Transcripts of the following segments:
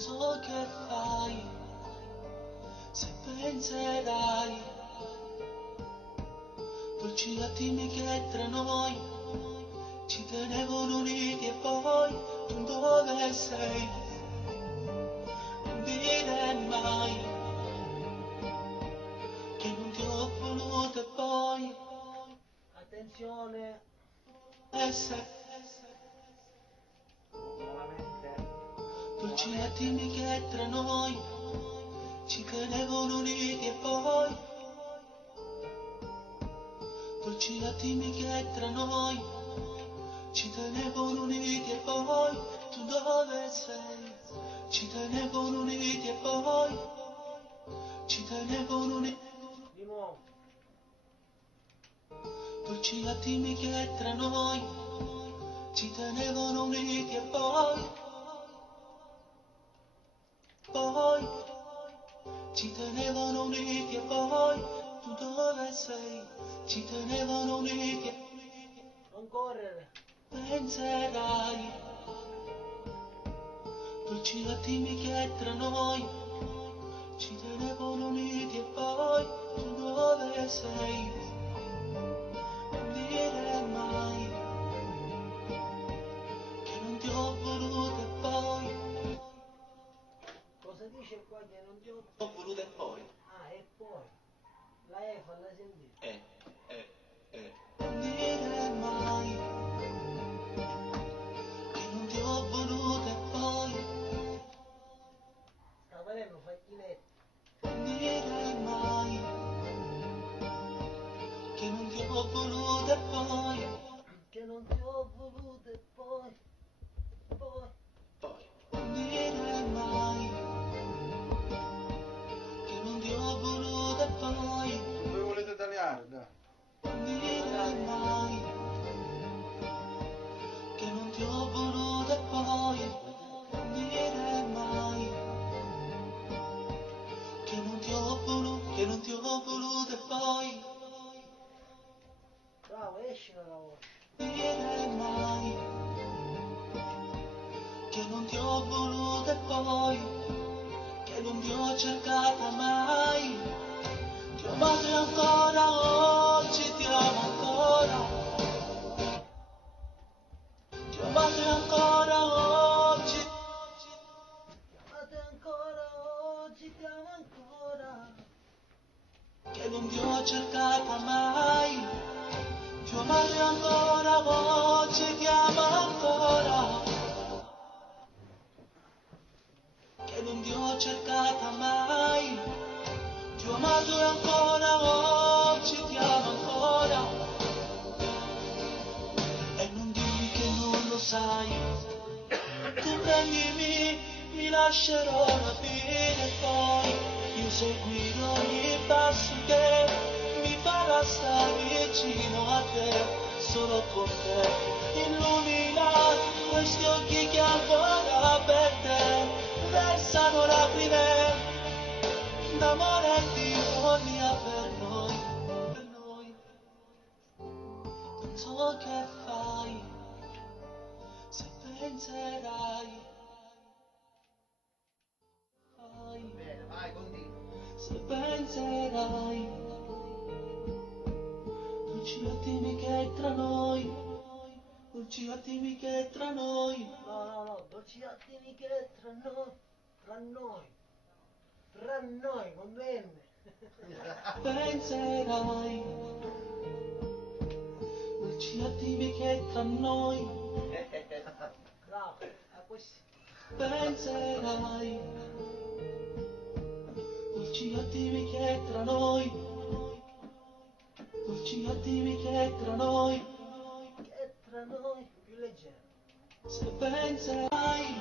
so che fai, se penserai, dolci attimi che tra noi ci tenevano uniti e poi tu dove sei? Non dire mai che non ti ho voluto e poi Attenzione, essere nuovamente, dolci attimi che tra noi ci tenevano uniti e poi dolci attimi che tra noi ci tenevano uniti e poi tu dove sei? Ci tenevano uniti e poi ci tenevano uniti. di nuovo, Dolci attimi che tra noi ci tenevano uniti e poi ci tenevano uniti e poi tu dove sei? Ci tenevano uniti e non correre, penserai. Dolci attimi che tra noi ci tenevano uniti e poi tu dove sei? Non dire mai che non ti ho voluto e poi cosa dice qua che non ti ho... ho voluto e poi Ah, e poi, la E falla sentire. non dire mai che non ti ho voluto e poi Sta venendo facchinetti, non dire mai che non ti ho voluto e poi che non ti ho voluto e poi, non dire mai che non ti ho voluto e poi Dove volete tagliare? Dai. non dire mai che non ti ho voluto e poi non dire mai che non ti ho voluto e poi bravo, esci dalla voce. non dire mai che non ti ho voluto e poi che non ti ho cercata mai. Ti ho amato e ancora oggi ti amo ancora. Ti ho amato e ancora oggi. Chiamate ancora oggi, ti amo ancora. Che non ti ho cercata mai. Ti ho amato e ancora oggi ti amo ancora. Che non ti ho cercata mai. Ti ho amato e ancora oggi ti amo ancora. E non dimmi che non lo sai. Tu prendimi, mi lascerò rapire e poi io seguirò ogni passo che mi farà stare vicino a te, solo con te. Illumina questi occhi che ancora per te versano lacrime d'amore e di follia per noi. Non so che fai, se penserai. Bene, vai, continua. Se penserai, dolci attimi che tra noi, dolci attimi che tra noi, No, dolci attimi che tra noi, con me. penserai, dolci attimi che tra noi, Bravo, a questo. penserai, dolci attimi che tra noi, dolci attimi che tra noi, Che tra noi, più leggero. se penserai,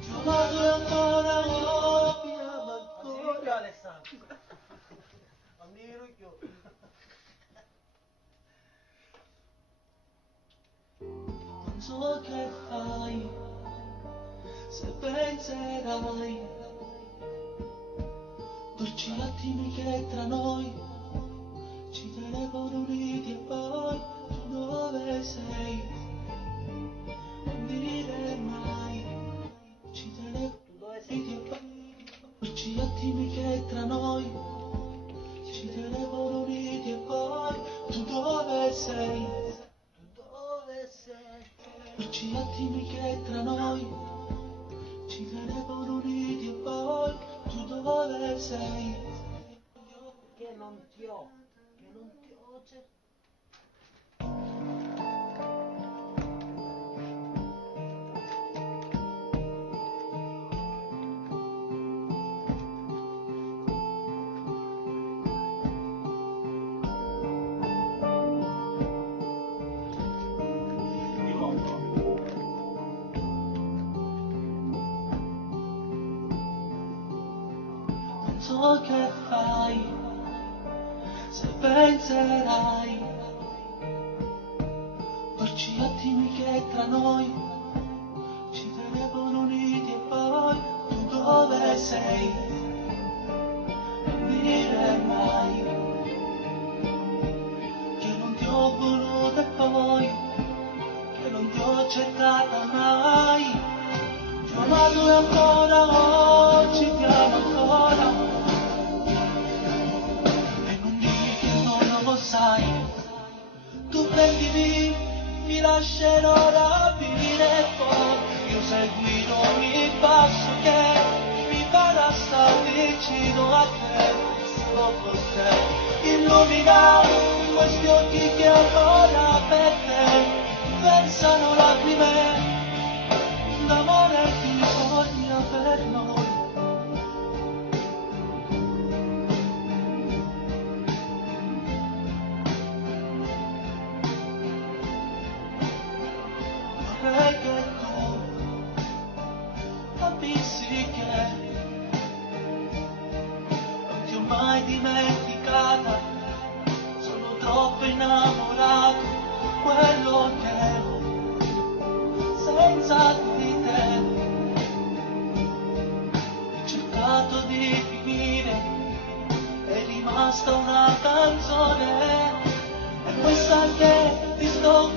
ti ho amato e ancora io ti amo Anzi, io ancora. Alessandro. Non mi io. Non so che fai, se penserai, dolci attimi che tra noi ci tenevano uniti e poi tu dove sei? Non dire mai, ci tenevano Tu dove che tra noi ci tenevano uniti e poi tu dove sei? Che non ti ho, c'è. Non so che fai, se penserai, porci attimi che tra noi ci tenevano uniti e poi tu dove sei? Non dire mai che non ti ho voluto e poi che non ti ho cercata mai. Ti ho amato e ancora oggi ti amo ancora. E non digli che non lo sai. Tu prendimi, mi lascerò rapire e poi io seguirò ogni passo che mi farà stare vicino a te. Solo con te, illumina questi occhi che ancora per te versano lacrime d'amore e di sogno per noi. Vorrei che tu capissi che non ti ho mai dimenticata, sono troppo innamorato, quello che ero senza di te. Ho cercato di finire, è rimasta una canzone, è questa che ti sto